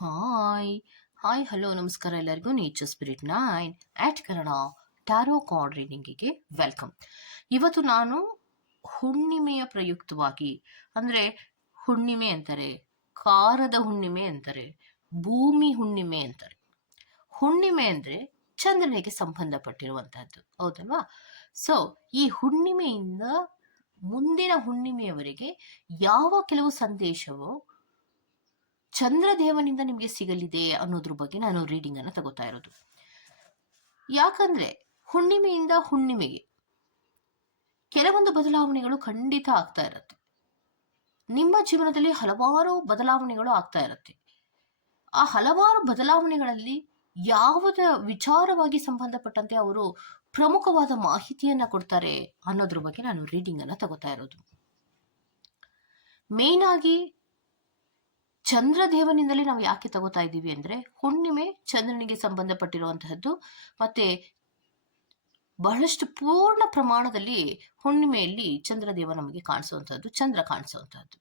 Hi hi hello ನಮಸ್ಕಾರ ಎಲ್ಲರಿಗೂ. Nature spirit nine eight Kannada tarot card ರೀಡಿಂಗಿಗೆ welcome ಇವತ್ತು ನಾನು ಹುಣ್ಣಿಮೆಯ ಪ್ರಯುಕ್ತವಾಗಿ, ಅಂದರೆ ಹುಣ್ಣಿಮೆ ಅಂತಾರೆ ಕಾರದ ಹುಣ್ಣಿಮೆ ಅಂತಾರೆ ಭೂಮಿ ಹುಣ್ಣಿಮೆ ಅಂತಾರೆ ಹುಣ್ಣಿಮೆ ಅಂದರೆ ಚಂದ್ರನಿಗೆ ಸಂಬಂಧಪಟ್ಟಿರುವಂತಹದ್ದು, ಹೌದಲ್ವಾ? ಸೊ ಈ ಹುಣ್ಣಿಮೆಯಿಂದ ಮುಂದಿನ ಹುಣ್ಣಿಮೆಯವರೆಗೆ ಯಾವ ಕೆಲವು ಸಂದೇಶವು ಚಂದ್ರದೇವನಿಂದ ನಿಮಗೆ ಸಿಗಲಿದೆ ಅನ್ನೋದ್ರ ಬಗ್ಗೆ ನಾನು ರೀಡಿಂಗ್ ಅನ್ನು ತಗೋತಾ ಇರೋದು. ಯಾಕಂದ್ರೆ ಹುಣ್ಣಿಮೆಯಿಂದ ಹುಣ್ಣಿಮೆಗೆ ಕೆಲವೊಂದು ಬದಲಾವಣೆಗಳು ಖಂಡಿತ ಆಗ್ತಾ ಇರುತ್ತೆ. ನಿಮ್ಮ ಜೀವನದಲ್ಲಿ ಹಲವಾರು ಬದಲಾವಣೆಗಳು ಆಗ್ತಾ ಇರುತ್ತೆ. ಆ ಹಲವಾರು ಬದಲಾವಣೆಗಳಲ್ಲಿ ಯಾವುದ ವಿಚಾರವಾಗಿ ಸಂಬಂಧಪಟ್ಟಂತೆ ಅವರು ಪ್ರಮುಖವಾದ ಮಾಹಿತಿಯನ್ನ ಕೊಡ್ತಾರೆ ಅನ್ನೋದ್ರ ಬಗ್ಗೆ ನಾನು ರೀಡಿಂಗ್ ಅನ್ನ ತಗೋತಾ ಇರೋದು. ಮೇನ್ ಆಗಿ ಚಂದ್ರದೇವನಿಂದಲೇ ನಾವು ಯಾಕೆ ತಗೋತಾ ಇದ್ದೀವಿ ಅಂದ್ರೆ ಹುಣ್ಣಿಮೆ ಚಂದ್ರನಿಗೆ ಸಂಬಂಧಪಟ್ಟಿರುವಂತಹದ್ದು ಮತ್ತೆ ಬಹಳಷ್ಟು ಪೂರ್ಣ ಪ್ರಮಾಣದಲ್ಲಿ ಹುಣ್ಣಿಮೆಯಲ್ಲಿ ಚಂದ್ರದೇವ ನಮಗೆ ಕಾಣಿಸುವಂತಹದ್ದು, ಚಂದ್ರ ಕಾಣಿಸುವಂತಹದ್ದು.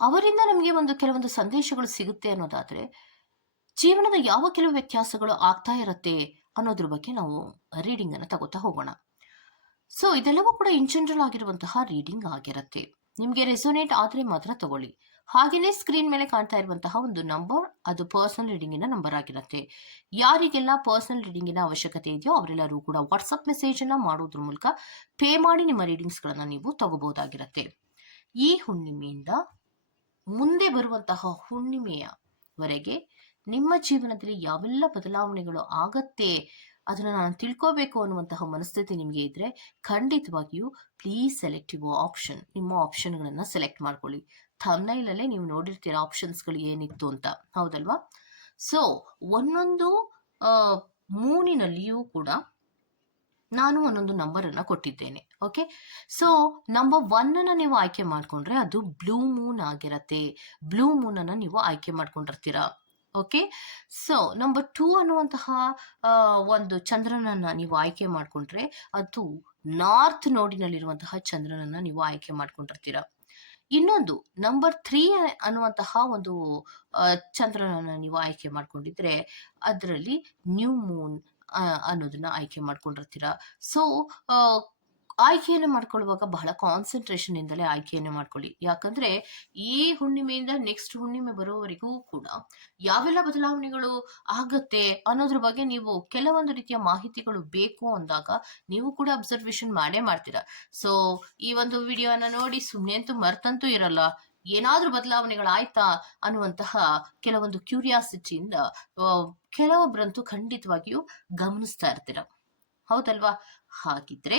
ಅವರಿಂದ ನಮಗೆ ಒಂದು ಕೆಲವೊಂದು ಸಂದೇಶಗಳು ಸಿಗುತ್ತೆ ಅನ್ನೋದಾದ್ರೆ, ಜೀವನದ ಯಾವ ಕೆಲವು ವ್ಯತ್ಯಾಸಗಳು ಆಗ್ತಾ ಇರತ್ತೆ ಅನ್ನೋದ್ರ ಬಗ್ಗೆ ನಾವು ರೀಡಿಂಗ್ ಅನ್ನು ತಗೋತಾ ಹೋಗೋಣ. ಸೊ ಇದೆಲ್ಲವೂ ಕೂಡ ಇನ್ ಜನರಲ್ ಆಗಿರುವಂತಹ ರೀಡಿಂಗ್ ಆಗಿರುತ್ತೆ. ನಿಮಗೆ ರೆಸೋನೇಟ್ ಆದರೆ ಮಾತ್ರ ತಗೊಳ್ಳಿ. ಹಾಗೆಯೇ ಸ್ಕ್ರೀನ್ ಮೇಲೆ ಕಾಣ್ತಾ ಇರುವಂತಹ ಒಂದು ನಂಬರ್ ಅದು ಪರ್ಸನಲ್ ರೀಡಿಂಗಿನ ನಂಬರ್ ಆಗಿರುತ್ತೆ. ಯಾರಿಗೆಲ್ಲ ಪರ್ಸನಲ್ ರೀಡಿಂಗಿನ ಅವಶ್ಯಕತೆ ಇದೆಯೋ ಅವರೆಲ್ಲರೂ ಕೂಡ ವಾಟ್ಸಪ್ ಮೆಸೇಜ್ ಅನ್ನ ಮಾಡೋದ್ರ ಮೂಲಕ ಪೇ ಮಾಡಿ ನಿಮ್ಮ ರೀಡಿಂಗ್ಸ್ಗಳನ್ನು ನೀವು ತಗೋಬಹುದಾಗಿರುತ್ತೆ. ಈ ಹುಣ್ಣಿಮೆಯಿಂದ ಮುಂದೆ ಬರುವಂತಹ ಹುಣ್ಣಿಮೆಯವರೆಗೆ ನಿಮ್ಮ ಜೀವನದಲ್ಲಿ ಯಾವೆಲ್ಲ ಬದಲಾವಣೆಗಳು ಆಗತ್ತೆ ಅದನ್ನು ನಾನು ತಿಳ್ಕೋಬೇಕು ಅನ್ನುವಂತಹ ಮನಸ್ಥಿತಿ ನಿಮಗೆ ಇದ್ರೆ ಖಂಡಿತವಾಗಿಯೂ ಪ್ಲೀಸ್ ಸೆಲೆಕ್ಟ್ ಯುವ ಆಪ್ಷನ್ ನಿಮ್ಮ ಆಪ್ಷನ್ಗಳನ್ನು ಸೆಲೆಕ್ಟ್ ಮಾಡ್ಕೊಳ್ಳಿ. ಥಮ್ನೈಲಲ್ಲೇ ನೀವು ನೋಡಿರ್ತೀರ ಆಪ್ಷನ್ಸ್ಗಳು ಏನಿತ್ತು ಅಂತ. ಹೌದಲ್ವಾ? ಸೊ ಒಂದೊಂದು ಮೂನಿನಲ್ಲಿಯೂ ಕೂಡ ನಾನು ಒಂದೊಂದು ನಂಬರನ್ನು ಕೊಟ್ಟಿದ್ದೇನೆ. ಓಕೆ ಸೊ ನಂಬರ್ ಒನ್ನನ್ನು ನೀವು ಆಯ್ಕೆ ಮಾಡಿಕೊಂಡ್ರೆ ಅದು ಬ್ಲೂ ಮೂನ್ ಆಗಿರತ್ತೆ. ಬ್ಲೂ ಮೂನನ್ನು ನೀವು ಆಯ್ಕೆ ಮಾಡ್ಕೊಂಡಿರ್ತೀರಾ. ಓಕೆ ಸೊ ನಂಬರ್ ಟೂ ಅನ್ನುವಂತಹ ಒಂದು ಚಂದ್ರನನ್ನ ನೀವು ಆಯ್ಕೆ ಮಾಡ್ಕೊಂಡ್ರೆ, ಅದು ನಾರ್ತ್ ನೋಡಿನಲ್ಲಿರುವಂತಹ ಚಂದ್ರನನ್ನ ನೀವು ಆಯ್ಕೆ ಮಾಡ್ಕೊಂಡಿರ್ತೀರ. ಇನ್ನೊಂದು ನಂಬರ್ ತ್ರೀ ಅನ್ನುವಂತಹ ಒಂದು ಚಂದ್ರನನ್ನ ನೀವು ಆಯ್ಕೆ ಮಾಡ್ಕೊಂಡಿದ್ರೆ, ಅದರಲ್ಲಿ ನ್ಯೂ ಮೂನ್ ಅನ್ನೋದನ್ನ ಆಯ್ಕೆ ಮಾಡ್ಕೊಂಡಿರ್ತೀರ. ಸೊ ಆಯ್ಕೆಯನ್ನು ಮಾಡ್ಕೊಳ್ಳುವಾಗ ಬಹಳ ಕಾನ್ಸಂಟ್ರೇಷನ್ ಇಂದಲೇ ಆಯ್ಕೆಯನ್ನು ಮಾಡ್ಕೊಳ್ಳಿ. ಯಾಕಂದ್ರೆ ಈ ಹುಣ್ಣಿಮೆಯಿಂದ ನೆಕ್ಸ್ಟ್ ಹುಣ್ಣಿಮೆ ಬರೋವರೆಗೂ ಕೂಡ ಯಾವೆಲ್ಲ ಬದಲಾವಣೆಗಳು ಆಗುತ್ತೆ ಅನ್ನೋದ್ರ ಬಗ್ಗೆ ನೀವು ಕೆಲವೊಂದು ರೀತಿಯ ಮಾಹಿತಿಗಳು ಬೇಕು ಅಂದಾಗ ನೀವು ಕೂಡ ಅಬ್ಸರ್ವೇಷನ್ ಮಾಡೇ ಮಾಡ್ತೀರಾ. ಸೊ ಈ ಒಂದು ವಿಡಿಯೋನ ನೋಡಿ ಸುಮ್ಮನೆ ಅಂತೂ ಮರ್ತಂತೂ ಇರಲ್ಲ. ಏನಾದ್ರೂ ಬದಲಾವಣೆಗಳಾಯ್ತಾ ಅನ್ನುವಂತಹ ಕೆಲವೊಂದು ಕ್ಯೂರಿಯಾಸಿಟಿಯಿಂದ ಕೆಲವೊಬ್ಬರಂತೂ ಖಂಡಿತವಾಗಿಯೂ ಗಮನಿಸ್ತಾ ಇರ್ತೀರ. ಹೌದಲ್ವಾ? ಹಾಗಿದ್ರೆ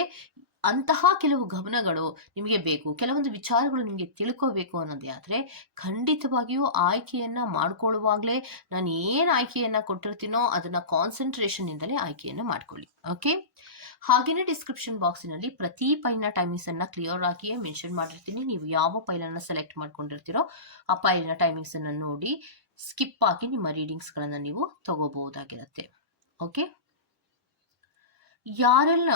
ಅಂತಹ ಕೆಲವು ಗಮನಗಳು ನಿಮಗೆ ಬೇಕು. ಕೆಲವೊಂದು ವಿಚಾರಗಳು ನಿಮಗೆ ತಿಳ್ಕೋಬೇಕು ಅನ್ನೋದೇ ಆದರೆ ಖಂಡಿತವಾಗಿಯೂ ಆಯ್ಕೆಯನ್ನ ಮಾಡ್ಕೊಳ್ಳುವಾಗಲೇ ನಾನು ಏನು ಆಯ್ಕೆಯನ್ನ ಕೊಟ್ಟಿರ್ತೀನೋ ಅದನ್ನ ಕಾನ್ಸಂಟ್ರೇಷನ್ ಇಂದಲೇ ಆಯ್ಕೆಯನ್ನ ಮಾಡ್ಕೊಳ್ಳಿ. ಓಕೆ ಹಾಗೆಯೇ ಡಿಸ್ಕ್ರಿಪ್ಷನ್ ಬಾಕ್ಸಿನಲ್ಲಿ ಪ್ರತಿ ಪೈಲ್ನ ಟೈಮಿಂಗ್ಸ್ ಅನ್ನ ಕ್ಲಿಯರ್ ಆಗಿಯೇ ಮೆನ್ಷನ್ ಮಾಡಿರ್ತೀನಿ. ನೀವು ಯಾವ ಪೈಲನ್ನ ಸೆಲೆಕ್ಟ್ ಮಾಡ್ಕೊಂಡಿರ್ತೀರೋ ಆ ಪೈಲ್ನ ಟೈಮಿಂಗ್ಸ್ ಅನ್ನ ನೋಡಿ ಸ್ಕಿಪ್ ಆಗಿ ನಿಮ್ಮ ರೀಡಿಂಗ್ಸ್ಗಳನ್ನ ನೀವು ತಗೋಬಹುದಾಗಿರುತ್ತೆ. ಓಕೆ ಯಾರೆಲ್ಲ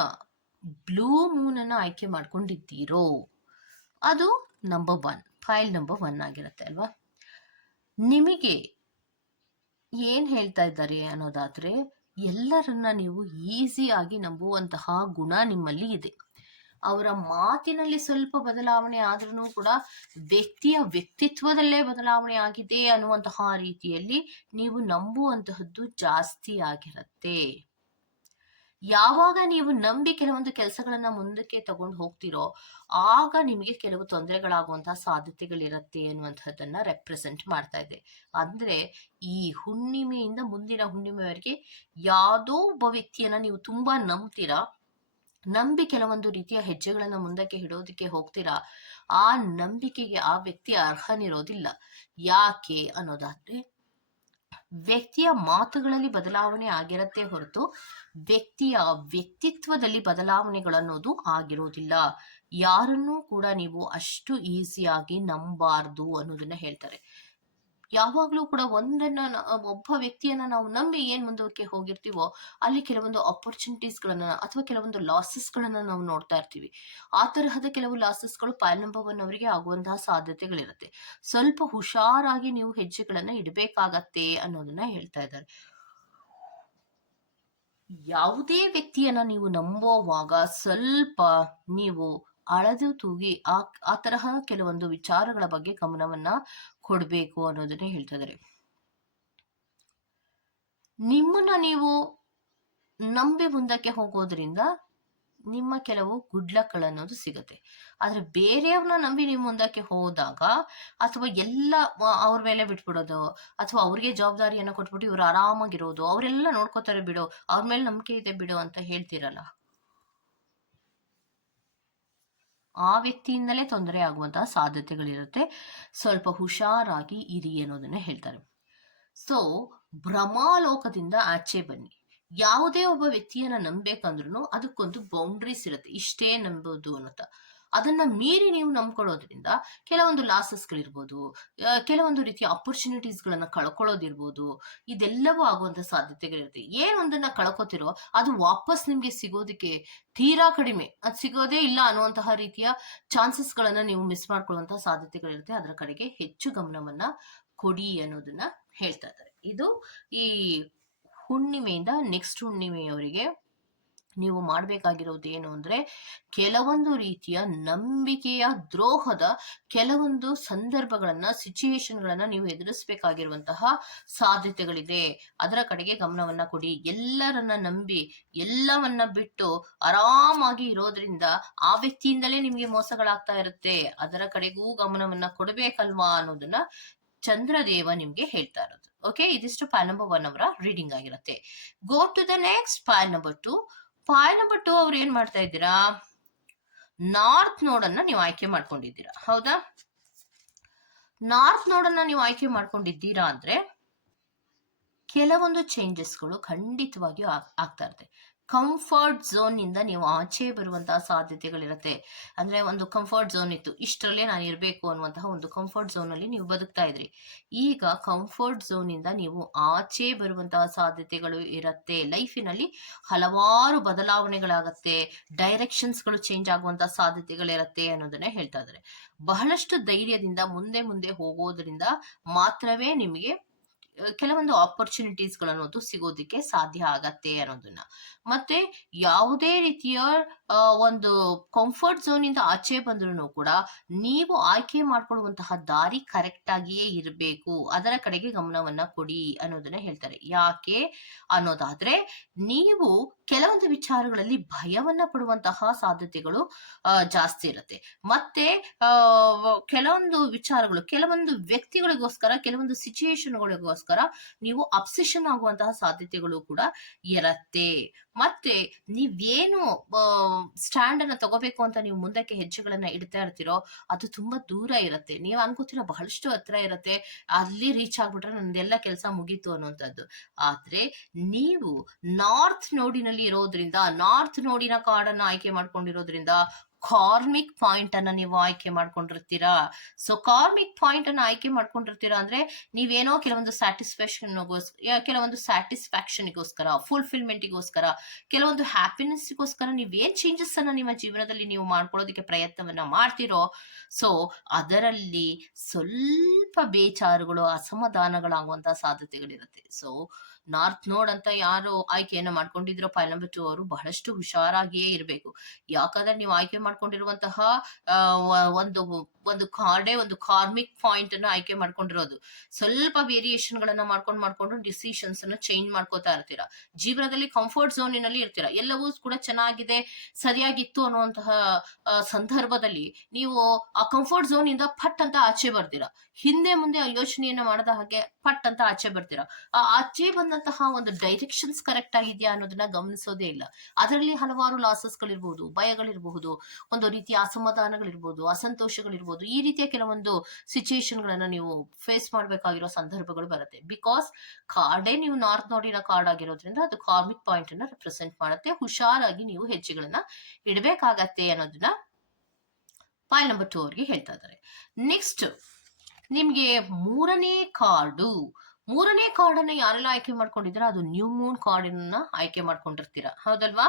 ಬ್ಲೂ ಮೂನ್ ಅನ್ನ ಆಯ್ಕೆ ಮಾಡ್ಕೊಂಡಿದ್ದೀರೋ? ಅದು number one pile number one ಆಗಿರುತ್ತೆ ಅಲ್ವಾ? ನಿಮಗೆ ಏನು ಹೇಳ್ತಾ ಇದ್ದಾರೆ ಅನ್ನೋದಾದ್ರೆ, ಎಲ್ಲರನ್ನ ನೀವು ಈಸಿಯಾಗಿ ನಂಬುವಂತಹ ಗುಣ ನಿಮ್ಮಲ್ಲಿ ಇದೆ. ಅವರ ಮಾತಿನಲ್ಲಿ ಸ್ವಲ್ಪ ಬದಲಾವಣೆ ಆದ್ರೂ ಕೂಡ ವ್ಯಕ್ತಿಯ ವ್ಯಕ್ತಿತ್ವದಲ್ಲೇ ಬದಲಾವಣೆ ಆಗಿದೆ ಅನ್ನುವಂತಹ ರೀತಿಯಲ್ಲಿ ನೀವು ನಂಬುವಂತಹದ್ದು ಜಾಸ್ತಿ ಆಗಿರುತ್ತೆ. ಯಾವಾಗ ನೀವು ನಂಬಿ ಕೆಲವೊಂದು ಕೆಲಸಗಳನ್ನ ಮುಂದಕ್ಕೆ ತಗೊಂಡು ಹೋಗ್ತಿರೋ, ಆಗ ನಿಮಗೆ ಕೆಲವು ತೊಂದರೆಗಳಾಗುವಂತಹ ಸಾಧ್ಯತೆಗಳಿರುತ್ತೆ ಅನ್ನುವಂಥದ್ದನ್ನ ರೆಪ್ರೆಸೆಂಟ್ ಮಾಡ್ತಾ ಇದೆ. ಅಂದ್ರೆ ಈ ಹುಣ್ಣಿಮೆಯಿಂದ ಮುಂದಿನ ಹುಣ್ಣಿಮೆವರೆಗೆ ಯಾವುದೋ ಒಬ್ಬ ವ್ಯಕ್ತಿಯನ್ನ ನೀವು ತುಂಬಾ ನಂಬ್ತೀರಾ, ನಂಬಿ ಕೆಲವೊಂದು ರೀತಿಯ ಹೆಜ್ಜೆಗಳನ್ನ ಮುಂದಕ್ಕೆ ಹಿಡೋದಕ್ಕೆ ಹೋಗ್ತೀರಾ, ಆ ನಂಬಿಕೆಗೆ ಆ ವ್ಯಕ್ತಿ ಅರ್ಹನಿರೋದಿಲ್ಲ. ಯಾಕೆ ಅನ್ನೋದಾದ್ರೆ ವ್ಯಕ್ತಿಯ ಮಾತುಗಳಲ್ಲಿ ಬದಲಾವಣೆ ಆಗಿರತ್ತೆ ಹೊರತು ವ್ಯಕ್ತಿಯ ವ್ಯಕ್ತಿತ್ವದಲ್ಲಿ ಬದಲಾವಣೆಗಳನ್ನೋದು ಆಗಿರೋದಿಲ್ಲ. ಯಾರನ್ನೂ ಕೂಡ ನೀವು ಅಷ್ಟು ಈಸಿಯಾಗಿ ನಂಬಾರ್ದು ಅನ್ನೋದನ್ನ ಹೇಳ್ತಾರೆ. ಯಾವಾಗಲೂ ಕೂಡ ಒಂದನ್ನ ಒಬ್ಬ ವ್ಯಕ್ತಿಯನ್ನ ನಾವು ನಂಬಿ ಏನ್ ಮುಂದಕ್ಕೆ ಹೋಗಿರ್ತೀವೋ, ಅಲ್ಲಿ ಕೆಲವೊಂದು ಆಪರ್ಚುನಿಟೀಸ್ಗಳನ್ನ ಅಥವಾ ಕೆಲವೊಂದು ಲಾಸಸ್ಗಳನ್ನ ನಾವು ನೋಡ್ತಾ ಇರ್ತೀವಿ. ಆ ತರಹದ ಕೆಲವು ಲಾಸಸ್ಗಳು ಗಳು ಅವರಿಗೆ ಆಗುವಂತಹ ಸಾಧ್ಯತೆಗಳಿರುತ್ತೆ. ಸ್ವಲ್ಪ ಹುಷಾರಾಗಿ ನೀವು ಹೆಜ್ಜೆಗಳನ್ನ ಇಡಬೇಕಾಗತ್ತೆ ಅನ್ನೋದನ್ನ ಹೇಳ್ತಾ ಇದ್ದಾರೆ. ಯಾವುದೇ ವ್ಯಕ್ತಿಯನ್ನ ನೀವು ನಂಬುವಾಗ ಸ್ವಲ್ಪ ನೀವು ಅಳದು ತೂಗಿ ಆ ಆ ತರಹ ಕೆಲವೊಂದು ವಿಚಾರಗಳ ಬಗ್ಗೆ ಗಮನವನ್ನ ಕೊಡಬೇಕು ಅನ್ನೋದನ್ನೇ ಹೇಳ್ತಾ ಇದಾರೆ. ನಿಮ್ಮನ್ನ ನೀವು ನಂಬಿ ಮುಂದಕ್ಕೆ ಹೋಗೋದ್ರಿಂದ ನಿಮ್ಮ ಕೆಲವು ಗುಡ್ ಅನ್ನೋದು ಸಿಗುತ್ತೆ. ಆದ್ರೆ ಬೇರೆಯವ್ರನ್ನ ನಂಬಿ ನಿಮ್ ಮುಂದಕ್ಕೆ ಹೋದಾಗ ಅಥವಾ ಎಲ್ಲ ಅವ್ರ ಮೇಲೆ ಬಿಟ್ಬಿಡೋದು ಅಥವಾ ಅವ್ರಿಗೆ ಜವಾಬ್ದಾರಿಯನ್ನ ಕೊಟ್ಬಿಟ್ಟು ಇವ್ರು ಆರಾಮಾಗಿರೋದು, ಅವರೆಲ್ಲ ನೋಡ್ಕೋತಾರೆ ಬಿಡು, ಅವ್ರ ಮೇಲೆ ನಂಬಿಕೆ ಇದೆ ಬಿಡು ಅಂತ ಹೇಳ್ತಿರಲ್ಲ? ಆ ವ್ಯಕ್ತಿಯಿಂದಲೇ ತೊಂದರೆ ಆಗುವಂತಹ ಸಾಧ್ಯತೆಗಳಿರುತ್ತೆ. ಸ್ವಲ್ಪ ಹುಷಾರಾಗಿ ಇರಿ ಅನ್ನೋದನ್ನ ಹೇಳ್ತಾರೆ. ಸೊ ಭ್ರಮಾಲೋಕದಿಂದ ಆಚೆ ಬನ್ನಿ. ಯಾವುದೇ ಒಬ್ಬ ವ್ಯಕ್ತಿಯನ್ನ ನಂಬೇಕಂದ್ರೂ ಅದಕ್ಕೊಂದು ಬೌಂಡ್ರೀಸ್ ಇರುತ್ತೆ. ಇಷ್ಟೇ ನಂಬೋದು ಅನ್ನೋತ ಅದನ್ನ ಮೀರಿ ನೀವು ನಂಬ್ಕೊಳ್ಳೋದ್ರಿಂದ ಕೆಲವೊಂದು ಲಾಸಸ್ಗಳಿರ್ಬೋದು ಕೆಲವೊಂದು ರೀತಿಯ ಅಪರ್ಚುನಿಟೀಸ್ಗಳನ್ನ ಕಳ್ಕೊಳ್ಳೋದಿರ್ಬೋದು, ಇದೆಲ್ಲವೂ ಆಗುವಂತ ಸಾಧ್ಯತೆಗಳಿರುತ್ತೆ. ಏನೊಂದನ್ನ ಕಳ್ಕೊತಿರೋ ಅದು ವಾಪಸ್ ನಿಮ್ಗೆ ಸಿಗೋದಕ್ಕೆ ತೀರಾ ಕಡಿಮೆ. ಅದು ಸಿಗೋದೇ ಇಲ್ಲ ಅನ್ನುವಂತಹ ರೀತಿಯ ಚಾನ್ಸಸ್ಗಳನ್ನ ನೀವು ಮಿಸ್ ಮಾಡ್ಕೊಳ್ಳುವಂತಹ ಸಾಧ್ಯತೆಗಳಿರುತ್ತೆ. ಅದರ ಕಡೆಗೆ ಹೆಚ್ಚು ಗಮನವನ್ನ ಕೊಡಿ ಅನ್ನೋದನ್ನ ಹೇಳ್ತಾ ಇದ್ದಾರೆ. ಇದು ಈ ಹುಣ್ಣಿಮೆಯಿಂದ ನೆಕ್ಸ್ಟ್ ಹುಣ್ಣಿಮೆಯವರಿಗೆ ನೀವು ಮಾಡಬೇಕಾಗಿರೋದು ಏನು ಅಂದ್ರೆ, ಕೆಲವೊಂದು ರೀತಿಯ ನಂಬಿಕೆಯ ದ್ರೋಹದ ಕೆಲವೊಂದು ಸಂದರ್ಭಗಳನ್ನ ಸಿಚುಯೇಷನ್ಗಳನ್ನು ನೀವು ಎದುರಿಸಬೇಕಾಗಿರುವಂತಹ ಸಾಧ್ಯತೆಗಳಿದೆ. ಅದರ ಕಡೆಗೆ ಗಮನವನ್ನ ಕೊಡಿ. ಎಲ್ಲರನ್ನ ನಂಬಿ, ಎಲ್ಲವನ್ನ ಬಿಟ್ಟು ಆರಾಮಾಗಿ ಇರೋದ್ರಿಂದ ಆ ವ್ಯಕ್ತಿಯಿಂದಲೇ ನಿಮ್ಗೆ ಮೋಸಗಳಾಗ್ತಾ ಇರುತ್ತೆ. ಅದರ ಕಡೆಗೂ ಗಮನವನ್ನ ಕೊಡಬೇಕಲ್ವಾ ಅನ್ನೋದನ್ನ ಚಂದ್ರದೇವ ನಿಮ್ಗೆ ಹೇಳ್ತಾ ಇರೋದು. ಓಕೆ ಇದಿಷ್ಟು ಪಾಯ್ ನಂಬರ್ ಒನ್ ಅವರ ರೀಡಿಂಗ್ ಆಗಿರುತ್ತೆ. Go to the next pile number two pile number two ಅವ್ರು ಏನ್ ಮಾಡ್ತಾ ಇದ್ದೀರಾ? ನಾರ್ತ್ ನೋಡನ್ನ ನೀವು ಆಯ್ಕೆ ಮಾಡ್ಕೊಂಡಿದ್ದೀರಾ. ಹೌದಾ? ನಾರ್ತ್ ನೋಡನ್ನ ನೀವು ಆಯ್ಕೆ ಮಾಡ್ಕೊಂಡಿದ್ದೀರಾ ಅಂದ್ರೆ ಕೆಲವೊಂದು ಚೇಂಜಸ್ಗಳು ಖಂಡಿತವಾಗಿಯೂ ಆಗ್- ಆಗ್ತಾ ಇರುತ್ತೆ. ಕಂಫರ್ಟ್ ಝೋನ್ನಿಂದ ನೀವು ಆಚೆ ಬರುವಂತಹ ಸಾಧ್ಯತೆಗಳಿರುತ್ತೆ. ಅಂದ್ರೆ ಒಂದು ಕಂಫರ್ಟ್ ಝೋನ್ ಇತ್ತು, ಇಷ್ಟರಲ್ಲೇ ನಾನು ಇರಬೇಕು ಅನ್ನುವಂತಹ ಒಂದು ಕಂಫರ್ಟ್ ಝೋನ್ ಅಲ್ಲಿ ನೀವು ಬದುಕ್ತಾ ಇದ್ರಿ. ಈಗ ಕಂಫರ್ಟ್ ಝೋನ್ ಇಂದ ನೀವು ಆಚೆ ಬರುವಂತಹ ಸಾಧ್ಯತೆಗಳು ಇರುತ್ತೆ. ಲೈಫಿನಲ್ಲಿ ಹಲವಾರು ಬದಲಾವಣೆಗಳಾಗತ್ತೆ. ಡೈರೆಕ್ಷನ್ಸ್ಗಳು ಚೇಂಜ್ ಆಗುವಂತಹ ಸಾಧ್ಯತೆಗಳಿರುತ್ತೆ ಅನ್ನೋದನ್ನ ಹೇಳ್ತಾ ಇದ್ದಾರೆ. ಬಹಳಷ್ಟು ಧೈರ್ಯದಿಂದ ಮುಂದೆ ಮುಂದೆ ಹೋಗೋದ್ರಿಂದ ಮಾತ್ರವೇ ನಿಮಗೆ ಕೆಲವೊಂದು ಆಪರ್ಚುನಿಟೀಸ್ಗಳನ್ನೋದು ಸಿಗೋದಕ್ಕೆ ಸಾಧ್ಯ ಆಗತ್ತೆ ಅನ್ನೋದನ್ನ. ಮತ್ತೆ ಯಾವುದೇ ರೀತಿಯ ಒಂದು ಕಂಫರ್ಟ್ ಝೋನ್ ಇಂದ ಆಚೆ ಬಂದ್ರು ಕೂಡ ನೀವು ಆಯ್ಕೆ ಮಾಡ್ಕೊಳ್ಳುವಂತಹ ದಾರಿ ಕರೆಕ್ಟ್ ಆಗಿಯೇ ಇರಬೇಕು. ಅದರ ಕಡೆಗೆ ಗಮನವನ್ನ ಕೊಡಿ ಅನ್ನೋದನ್ನ ಹೇಳ್ತಾರೆ. ಯಾಕೆ ಅನ್ನೋದಾದ್ರೆ, ನೀವು ಕೆಲವೊಂದು ವಿಚಾರಗಳಲ್ಲಿ ಭಯವನ್ನ ಪಡುವಂತಹ ಸಾಧ್ಯತೆಗಳು ಜಾಸ್ತಿ ಇರುತ್ತೆ. ಮತ್ತೆ ಕೆಲವೊಂದು ವಿಚಾರಗಳು, ಕೆಲವೊಂದು ವ್ಯಕ್ತಿಗಳಿಗೋಸ್ಕರ, ಕೆಲವೊಂದು ಸಿಚುಯೇಷನ್ಗಳಿಗೋಸ್ಕರ ನೀವು ಅಪ್ಸೆಷನ್ ಆಗುವಂತಹ ಸಾಧ್ಯತೆಗಳು ಕೂಡ ಇರತ್ತೆ. ಮತ್ತೆ ನೀವೇನು ಸ್ಟ್ಯಾಂಡ್ ಅನ್ನ ತಗೋಬೇಕು ಅಂತ ನೀವು ಮುಂದಕ್ಕೆ ಹೆಜ್ಜೆಗಳನ್ನ ಇಡ್ತಾ ಇರ್ತೀರೋ, ಅದು ತುಂಬಾ ದೂರ ಇರುತ್ತೆ. ನೀವು ಅನ್ಕೋತಿರೋ ಬಹಳಷ್ಟು ಹತ್ರ ಇರುತ್ತೆ. ಅಲ್ಲಿ ರೀಚ್ ಆಗ್ಬಿಟ್ರೆ ನಂದೆಲ್ಲ ಕೆಲಸ ಮುಗೀತು ಅನ್ನುವಂಥದ್ದು. ಆದ್ರೆ ನೀವು ನಾರ್ತ್ ನೋಡಿನಲ್ಲಿ ಇರೋದ್ರಿಂದ ನಾರ್ತ್ ನೋಡಿನ ಕಾಡನ್ನ ಆಯ್ಕೆ ಮಾಡ್ಕೊಂಡಿರೋದ್ರಿಂದ ಕಾರ್ಮಿಕ್ ಪಾಯಿಂಟ್ ಅನ್ನ ನೀವು ಆಯ್ಕೆ ಮಾಡ್ಕೊಂಡಿರ್ತೀರಾ? ಸೊ ಕಾರ್ಮಿಕ್ ಪಾಯಿಂಟ್ ಅನ್ನ ಆಯ್ಕೆ ಮಾಡ್ಕೊಂಡಿರ್ತೀರಾ ಅಂದ್ರೆ ನೀವೇನೋ ಕೆಲವೊಂದು ಸ್ಯಾಟಿಸ್ಫ್ಯಾಕ್ಷನ್ ಕೆಲವೊಂದು ಸ್ಯಾಟಿಸ್ಫ್ಯಾಕ್ಷನ್ಗೋಸ್ಕರ ಫುಲ್ಫಿಲ್ಮೆಂಟ್ಗೋಸ್ಕರ ಕೆಲವೊಂದು ಹ್ಯಾಪಿನೆಸ್ಗೋಸ್ಕರ ನೀವೇನ್ ಚೇಂಜಸ್ ಅನ್ನ ನಿಮ್ಮ ಜೀವನದಲ್ಲಿ ನೀವು ಮಾಡ್ಕೊಳ್ಳೋದಕ್ಕೆ ಪ್ರಯತ್ನವನ್ನ ಮಾಡ್ತಿರೋ ಸೊ ಅದರಲ್ಲಿ ಸ್ವಲ್ಪ ಬೇಜಾರುಗಳು, ಅಸಮಾಧಾನಗಳಾಗುವಂತಹ ಸಾಧ್ಯತೆಗಳಿರುತ್ತೆ. ಸೊ ನಾರ್ತ್ ನೋಡ್ ಅಂತ ಯಾರು ಆಯ್ಕೆಯನ್ನ ಮಾಡ್ಕೊಂಡಿದ್ರು ಫೈಲ್ ನಂಬರ್ ಟೂ ಅವರು ಬಹಳಷ್ಟು ಹುಷಾರಾಗಿಯೇ ಇರಬೇಕು. ಯಾಕಂದ್ರೆ ನೀವು ಆಯ್ಕೆ ಮಾಡ್ಕೊಂಡಿರುವಂತಹ ಒಂದು ಒಂದು ಕಾರ್ಡೆ ಒಂದು ಕಾರ್ಮಿಕ್ ಪಾಯಿಂಟ್ ಅನ್ನು ಆಯ್ಕೆ ಮಾಡ್ಕೊಂಡಿರೋದು. ಸ್ವಲ್ಪ ವೇರಿಯೇಷನ್ ಗಳನ್ನ ಮಾಡ್ಕೊಂಡು ಮಾಡ್ಕೊಂಡು ಡಿಸಿಷನ್ಸ್ ಅನ್ನ ಚೇಂಜ್ ಮಾಡ್ಕೋತಾ ಇರ್ತೀರಾ. ಜೀವನದಲ್ಲಿ ಕಂಫರ್ಟ್ ಝೋನಿನಲ್ಲಿ ಇರ್ತೀರಾ. ಎಲ್ಲವೂ ಕೂಡ ಚೆನ್ನಾಗಿದೆ, ಸರಿಯಾಗಿತ್ತು ಅನ್ನುವಂತಹ ಸಂದರ್ಭದಲ್ಲಿ ನೀವು ಆ ಕಂಫರ್ಟ್ ಝೋನ್ ಇಂದ ಪಟ್ ಅಂತ ಆಚೆ ಬರ್ತೀರಾ. ಹಿಂದೆ ಮುಂದೆ ಆ ಯೋಚನೆಯನ್ನ ಮಾಡದ ಹಾಗೆ ಪಟ್ ಅಂತ ಆಚೆ ಬರ್ತೀರಾ. ಆ ಆಚೆ ಬಂದಂತಹ ಒಂದು ಡೈರೆಕ್ಷನ್ಸ್ ಕರೆಕ್ಟ್ ಆಗಿದೆಯಾ ಅನ್ನೋದನ್ನ ಗಮನಿಸೋದೇ ಇಲ್ಲ. ಅದರಲ್ಲಿ ಹಲವಾರು ಲಾಸಸ್ಗಳಿರ್ಬಹುದು ಭಯಗಳಿರಬಹುದು ಒಂದು ರೀತಿಯ ಅಸಮಾಧಾನಗಳಿರ್ಬೋದು ಅಸಂತೋಷಗಳಿರ್ಬೋದು ಈ ರೀತಿಯ ಕೆಲವೊಂದು ಸಿಚುಯೇಷನ್ ಗಳನ್ನ ನೀವು ಫೇಸ್ ಮಾಡಬೇಕಾಗಿರೋ ಸಂದರ್ಭಗಳು ಬರುತ್ತೆ. ಬಿಕಾಸ್ ಕಾರ್ಡೇ ನೀವು ನಾರ್ತ್ ನೋಡಿರೋ ಕಾರ್ಡ್ ಆಗಿರೋದ್ರಿಂದ ಅದು ಕಾರ್ಮಿಕ್ ಪಾಯಿಂಟ್ ಅನ್ನ ರೆಪ್ರೆಸೆಂಟ್ ಮಾಡುತ್ತೆ. ಹುಷಾರಾಗಿ ನೀವು ಹೆಜ್ಜೆಗಳನ್ನ ಇಡಬೇಕಾಗತ್ತೆ ಅನ್ನೋದನ್ನ ಪಾಯಿಂಟ್ ನಂಬರ್ ಟೂ ಅವ್ರಿಗೆ ಹೇಳ್ತಾ ಇದ್ದಾರೆ. ನೆಕ್ಸ್ಟ್ ನಿಮ್ಗೆ ಮೂರನೇ ಕಾರ್ಡು ಮೂರನೇ ಕಾರ್ಡ್ ಅನ್ನ ಯಾರೆಲ್ಲ ಆಯ್ಕೆ ಮಾಡ್ಕೊಂಡಿದ್ರೆ ಅದು ನ್ಯೂ ಮೂನ್ ಕಾರ್ಡ್ ಆಯ್ಕೆ ಮಾಡ್ಕೊಂಡಿರ್ತೀರಾ. ಹೌದಲ್ವಾ?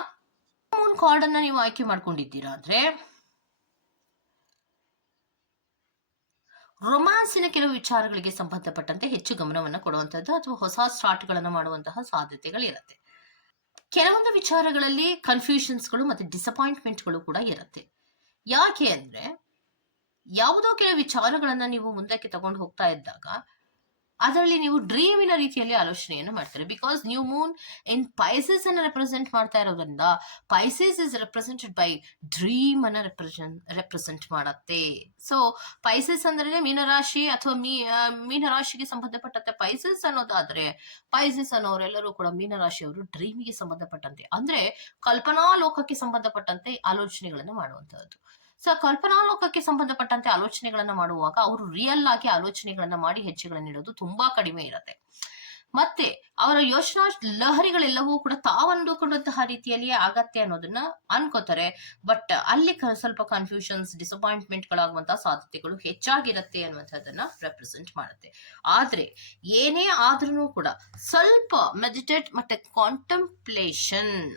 ಮೂನ್ ಕಾರ್ಡ್ ಅನ್ನ ನೀವು ಆಯ್ಕೆ ಮಾಡ್ಕೊಂಡಿದ್ದೀರಾ ಅಂದ್ರೆ ರೊಮ್ಯಾನ್ಸಿನ ಕೆಲವು ವಿಚಾರಗಳಿಗೆ ಸಂಬಂಧಪಟ್ಟಂತೆ ಹೆಚ್ಚು ಗಮನವನ್ನು ಕೊಡುವಂಥದ್ದು ಅಥವಾ ಹೊಸ ಸ್ಟಾರ್ಟ್ಗಳನ್ನು ಮಾಡುವಂತಹ ಸಾಧ್ಯತೆಗಳಿರುತ್ತೆ. ಕೆಲವೊಂದು ವಿಚಾರಗಳಲ್ಲಿ ಕನ್ಫ್ಯೂಷನ್ಸ್ಗಳು ಮತ್ತೆ ಡಿಸಪಾಯಿಂಟ್ಮೆಂಟ್ಗಳು ಕೂಡ ಇರುತ್ತೆ. ಯಾಕೆ ಅಂದರೆ ಯಾವುದೋ ಕೆಲವು ವಿಚಾರಗಳನ್ನು ನೀವು ಮುಂದಕ್ಕೆ ತಗೊಂಡು ಹೋಗ್ತಾ ಇದ್ದಾಗ ಅದರಲ್ಲಿ ನೀವು ಡ್ರೀಮಿನ ರೀತಿಯಲ್ಲಿ ಆಲೋಚನೆಯನ್ನು ಮಾಡ್ತಾರೆ. Because new moon in Pisces ಅನ್ನ ರೆಪ್ರೆಸೆಂಟ್ ಮಾಡ್ತಾ ಇರೋದ್ರಿಂದ Pisces is represented by dream ಅನ್ನ ರೆಪ್ರೆಸೆಂಟ್ ರೆಪ್ರೆಸೆಂಟ್ ಮಾಡತ್ತೆ. ಸೊ ಪೈಸಸ್ ಅಂದ್ರೆ ಮೀನರಾಶಿ ಅಥವಾ ಮೀ ಮೀನರಾಶಿಗೆ ಸಂಬಂಧಪಟ್ಟಂತೆ ಪೈಸಸ್ ಅನ್ನೋದಾದ್ರೆ ಪೈಸಸ್ ಅನ್ನೋರೆಲ್ಲರೂ ಕೂಡ ಮೀನರಾಶಿಯವರು ಡ್ರೀಮಿಗೆ ಸಂಬಂಧಪಟ್ಟಂತೆ. ಅಂದ್ರೆ ಕಲ್ಪನಾ ಲೋಕಕ್ಕೆ ಸಂಬಂಧಪಟ್ಟಂತೆ ಆಲೋಚನೆಗಳನ್ನು ಮಾಡುವಂತಹದ್ದು. ಸೊ ಕಲ್ಪನಾ ಲೋಕಕ್ಕೆ ಸಂಬಂಧಪಟ್ಟಂತೆ ಆಲೋಚನೆಗಳನ್ನ ಮಾಡುವಾಗ ಅವರು ರಿಯಲ್ ಆಗಿ ಆಲೋಚನೆಗಳನ್ನ ಮಾಡಿ ಹೆಜ್ಜೆಗಳನ್ನ ಇಡೋದು ತುಂಬಾ ಕಡಿಮೆ ಇರುತ್ತೆ. ಮತ್ತೆ ಅವರ ಯೋಚನಾ ಲಹರಿಗಳೆಲ್ಲವೂ ಕೂಡ ತಾವಂದುಕೊಂಡಂತಹ ರೀತಿಯಲ್ಲಿಯೇ ಆಗತ್ತೆ ಅನ್ನೋದನ್ನ ಅನ್ಕೋತಾರೆ. ಬಟ್ ಅಲ್ಲಿ ಸ್ವಲ್ಪ ಕನ್ಫ್ಯೂಷನ್ಸ್ ಡಿಸಪಾಯಿಂಟ್ಮೆಂಟ್ ಗಳಾಗುವಂತಹ ಸಾಧ್ಯತೆಗಳು ಹೆಚ್ಚಾಗಿರತ್ತೆ ಅನ್ನುವಂಥದ್ದನ್ನ ರೆಪ್ರೆಸೆಂಟ್ ಮಾಡುತ್ತೆ. ಆದ್ರೆ ಏನೇ ಆದ್ರೂ ಕೂಡ ಸ್ವಲ್ಪ ಮೆಡಿಟೇಟ್ ಮತ್ತೆ ಕಾಂಟಂಪ್ಲೇಷನ್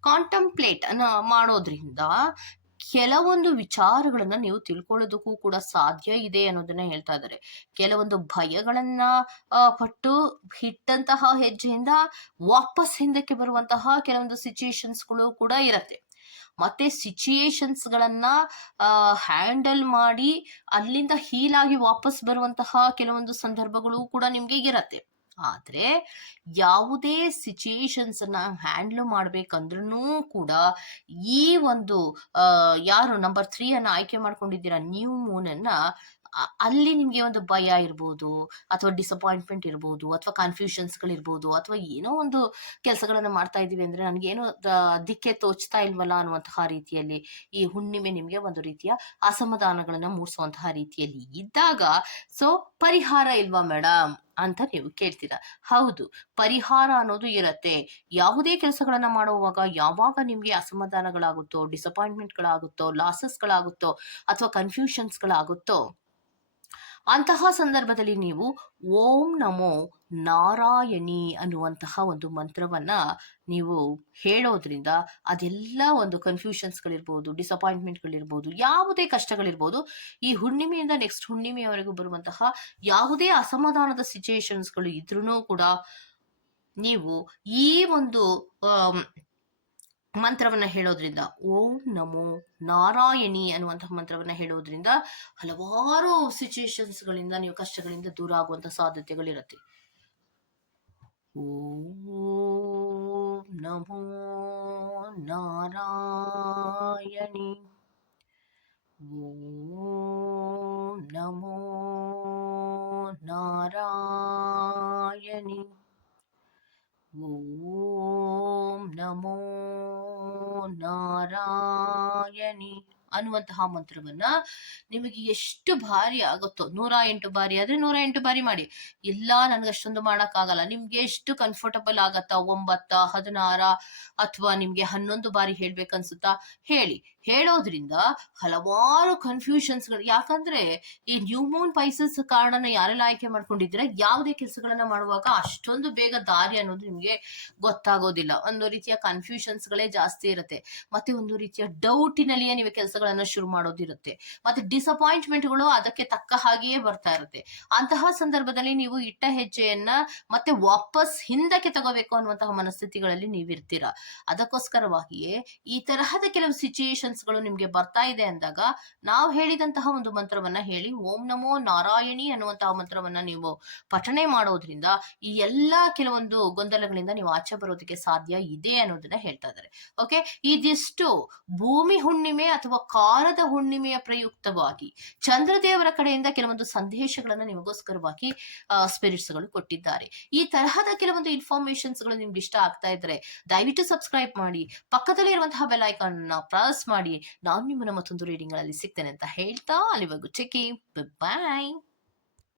ಕಾಂಟಂಪ್ಲೇಟ್ ಅನ್ನ ಮಾಡೋದ್ರಿಂದ ಕೆಲವೊಂದು ವಿಚಾರಗಳನ್ನ ನೀವು ತಿಳ್ಕೊಳ್ಳೋದಕ್ಕೂ ಕೂಡ ಸಾಧ್ಯ ಇದೆ ಅನ್ನೋದನ್ನ ಹೇಳ್ತಾ ಇದ್ದಾರೆ. ಕೆಲವೊಂದು ಭಯಗಳನ್ನ ಪಟ್ಟು ಹಿಟ್ಟಂತಹ ಹೆಜ್ಜೆಯಿಂದ ವಾಪಸ್ ಹಿಂದಕ್ಕೆ ಬರುವಂತಹ ಕೆಲವೊಂದು ಸಿಚುಯೇಷನ್ಸ್ಗಳು ಕೂಡ ಇರತ್ತೆ. ಮತ್ತೆ ಸಿಚುಯೇಷನ್ಸ್ ಗಳನ್ನ ಹ್ಯಾಂಡಲ್ ಮಾಡಿ ಅಲ್ಲಿಂದ ಹೀಲಾಗಿ ವಾಪಸ್ ಬರುವಂತಹ ಕೆಲವೊಂದು ಸಂದರ್ಭಗಳು ಕೂಡ ನಿಮ್ಗೆ ಇರತ್ತೆ. ಆದ್ರೆ ಯಾವುದೇ ಸಿಚುಯೇಷನ್ಸ್ ಅನ್ನ ಹ್ಯಾಂಡಲ್ ಮಾಡ್ಬೇಕಂದ್ರೂ ಕೂಡ ಈ ಒಂದು ಯಾರು ನಂಬರ್ ತ್ರೀ ಅನ್ನ ಆಯ್ಕೆ ಮಾಡ್ಕೊಂಡಿದ್ದೀರಾ ನ್ಯೂ ಮೂನ್ ಅನ್ನ ಅ- ಅಲ್ಲಿ ನಿಮ್ಗೆ ಒಂದು ಭಯ ಇರ್ಬೋದು, ಅಥವಾ ಡಿಸಪಾಯಿಂಟ್ಮೆಂಟ್ ಇರ್ಬೋದು, ಅಥವಾ ಕನ್ಫ್ಯೂಷನ್ಸ್ ಗಳಿರ್ಬೋದು ಅಥವಾ ಏನೋ ಒಂದು ಕೆಲಸಗಳನ್ನ ಮಾಡ್ತಾ ಇದೀವಿ ಅಂದ್ರೆ ಏನೋ ದಿಕ್ಕೆ ತೋಚ್ತಾ ಇಲ್ವಲ್ಲ ಅನ್ನುವಂತಹ ರೀತಿಯಲ್ಲಿ ಈ ಹುಣ್ಣಿಮೆ ನಿಮ್ಗೆ ಒಂದು ರೀತಿಯ ಅಸಮಾಧಾನಗಳನ್ನ ಮೂಡಿಸುವಂತಹ ರೀತಿಯಲ್ಲಿ ಇದ್ದಾಗ, ಸೊ, ಪರಿಹಾರ ಇಲ್ವಾ ಮೇಡಮ್ ಅಂತ ನೀವು ಕೇಳ್ತೀರಾ. ಹೌದು, ಪರಿಹಾರ ಅನ್ನೋದು ಇರತ್ತೆ. ಯಾವುದೇ ಕೆಲಸಗಳನ್ನ ಮಾಡುವಾಗ ಯಾವಾಗ ನಿಮ್ಗೆ ಅಸಮಾಧಾನಗಳಾಗುತ್ತೋ ಡಿಸಪಾಯಿಂಟ್ಮೆಂಟ್ಗಳಾಗುತ್ತೋ ಲಾಸಸ್ಗಳಾಗುತ್ತೋ ಅಥವಾ ಕನ್ಫ್ಯೂಷನ್ಸ್ಗಳಾಗುತ್ತೋ ಅಂತಹ ಸಂದರ್ಭದಲ್ಲಿ ನೀವು ಓಂ ನಮೋ ನಾರಾಯಣಿ ಅನ್ನುವಂತಹ ಒಂದು ಮಂತ್ರವನ್ನ ನೀವು ಹೇಳೋದ್ರಿಂದ ಅದೆಲ್ಲ ಒಂದು ಕನ್ಫ್ಯೂಷನ್ಸ್ಗಳಿರ್ಬೋದು ಡಿಸಪಾಯಿಂಟ್ಮೆಂಟ್ಗಳಿರ್ಬೋದು ಯಾವುದೇ ಕಷ್ಟಗಳಿರ್ಬೋದು, ಈ ಹುಣ್ಣಿಮೆಯಿಂದ ನೆಕ್ಸ್ಟ್ ಹುಣ್ಣಿಮೆಯವರೆಗೂ ಬರುವಂತಹ ಯಾವುದೇ ಅಸಮಾಧಾನದ ಸಿಚುಯೇಷನ್ಸ್ಗಳು ಇದ್ರೂ ಕೂಡ ನೀವು ಈ ಒಂದು ಮಂತ್ರವನ್ನ ಹೇಳೋದ್ರಿಂದ ಓಂ ನಮೋ ನಾರಾಯಣಿ ಅನ್ನುವಂತಹ ಮಂತ್ರವನ್ನ ಹೇಳೋದ್ರಿಂದ ಹಲವಾರು ಸಿಚುಯೇಷನ್ಸ್ಗಳಿಂದ ನೀವು ಕಷ್ಟಗಳಿಂದ ದೂರ ಆಗುವಂತ ಸಾಧ್ಯತೆಗಳಿರುತ್ತೆ. ಓಂ ನಮೋ ನಾರಾಯಣಿ. ಓಂ ನಮೋ ನಾರಾಯಣಿ. ಓಂ ನಮೋ ನಾರಾಯಣಿ ಅನ್ನುವಂತಹ ಮಂತ್ರವನ್ನ ನಿಮಗೆ ಎಷ್ಟು ಬಾರಿ ಆಗುತ್ತೋ, ನೂರ ಎಂಟು ಬಾರಿ ಆದ್ರೆ ನೂರ ಎಂಟು ಬಾರಿ ಮಾಡಿ. ಇಲ್ಲ, ನನ್ಗೆ ಅಷ್ಟೊಂದು ಮಾಡಕ್ಕಾಗಲ್ಲ. ನಿಮ್ಗೆ ಎಷ್ಟು ಕಂಫರ್ಟಬಲ್ ಆಗತ್ತಾ, ಒಂಬತ್ತ, ಹದಿನಾರ, ಅಥವಾ ನಿಮ್ಗೆ ಹನ್ನೊಂದು ಬಾರಿ ಹೇಳ್ಬೇಕನ್ಸುತ್ತಾ, ಹೇಳಿ. ಹೇಳೋದ್ರಿಂದ ಹಲವಾರು ಕನ್ಫ್ಯೂಷನ್ಸ್ಗಳು ಯಾಕಂದ್ರೆ ಈ ನ್ಯೂ ಮೂನ್ ಪೈಸಸ್ ಕಾರಣನ ಯಾರೆಲ್ಲ ಆಯ್ಕೆ ಮಾಡ್ಕೊಂಡಿದ್ರೆ ಯಾವುದೇ ಕೆಲಸಗಳನ್ನ ಮಾಡುವಾಗ ಅಷ್ಟೊಂದು ಬೇಗ ದಾರಿ ಅನ್ನೋದು ನಿಮ್ಗೆ ಗೊತ್ತಾಗೋದಿಲ್ಲ. ಒಂದು ರೀತಿಯ ಕನ್ಫ್ಯೂಷನ್ಸ್ಗಳೇ ಜಾಸ್ತಿ ಇರುತ್ತೆ. ಮತ್ತೆ ಒಂದು ರೀತಿಯ ಡೌಟಿನಲ್ಲಿಯೇ ನೀವು ಕೆಲಸಗಳನ್ನ ಶುರು ಮಾಡೋದಿರುತ್ತೆ. ಮತ್ತೆ ಡಿಸಪಾಯಿಂಟ್ಮೆಂಟ್ಗಳು ಅದಕ್ಕೆ ತಕ್ಕ ಹಾಗೆಯೇ ಬರ್ತಾ ಇರುತ್ತೆ. ಅಂತಹ ಸಂದರ್ಭದಲ್ಲಿ ನೀವು ಇಟ್ಟ ಹೆಜ್ಜೆಯನ್ನ ಮತ್ತೆ ವಾಪಸ್ ಹಿಂದಕ್ಕೆ ತಗೋಬೇಕು ಅನ್ನುವಂತಹ ಮನಸ್ಥಿತಿಗಳಲ್ಲಿ ನೀವಿರ್ತೀರಾ. ಅದಕ್ಕೋಸ್ಕರವಾಗಿಯೇ ಈ ತರಹದ ಕೆಲವು ಸಿಚುಯೇಷನ್ಸ್ಗಳು ನಿಮಗೆ ಬರ್ತಾ ಇದೆ ಅಂದಾಗ ನಾವು ಹೇಳಿದಂತಹ ಒಂದು ಮಂತ್ರವನ್ನ ಹೇಳಿ ಓಂ ನಮೋ ನಾರಾಯಣಿ ಅನ್ನುವಂತಹ ಮಂತ್ರವನ್ನ ನೀವು ಪಠಣೆ ಮಾಡೋದ್ರಿಂದ ಈ ಎಲ್ಲಾ ಕೆಲವೊಂದು ಗೊಂದಲಗಳಿಂದ ನೀವು ಆಚೆ ಬರೋದಕ್ಕೆ ಸಾಧ್ಯ ಇದೆ ಅನ್ನೋದನ್ನ ಹೇಳ್ತಾ ಇದ್ದಾರೆ. ಓಕೆ ಇದಿಷ್ಟು ಭೂಮಿ ಹುಣ್ಣಿಮೆ ಅಥವಾ ಕಾಲದ ಹುಣ್ಣಿಮೆಯ ಪ್ರಯುಕ್ತವಾಗಿ ಚಂದ್ರದೇವರ ಕಡೆಯಿಂದ ಕೆಲವೊಂದು ಸಂದೇಶಗಳನ್ನ ನಿಮಗೋಸ್ಕರವಾಗಿ ಸ್ಪಿರಿಟ್ಸ್ಗಳು ಕೊಟ್ಟಿದ್ದಾರೆ. ಈ ತರಹದ ಕೆಲವೊಂದು ಇನ್ಫಾರ್ಮೇಶನ್ಸ್ಗಳು ನಿಮ್ಗೆ ಇಷ್ಟ ಆಗ್ತಾ ಇದ್ರೆ ದಯವಿಟ್ಟು ಸಬ್ಸ್ಕ್ರೈಬ್ ಮಾಡಿ. ಪಕ್ಕದಲ್ಲಿ ಇರುವಂತಹ ಬೆಲ್ ಐಕಾನ್ ಪ್ರೆಸ್ ಮಾಡಿ. ನಾನು ನಿಮ್ಮನ್ನ ಮತ್ತೊಂದು ರೀಡಿಂಗ್ಗಳಲ್ಲಿ ಸಿಗ್ತೇನೆ ಅಂತ ಹೇಳ್ತಾ ಅಲ್ಲಿವರೆಗೂ ಚಿಕ್ಕಿ ಬಾಯ್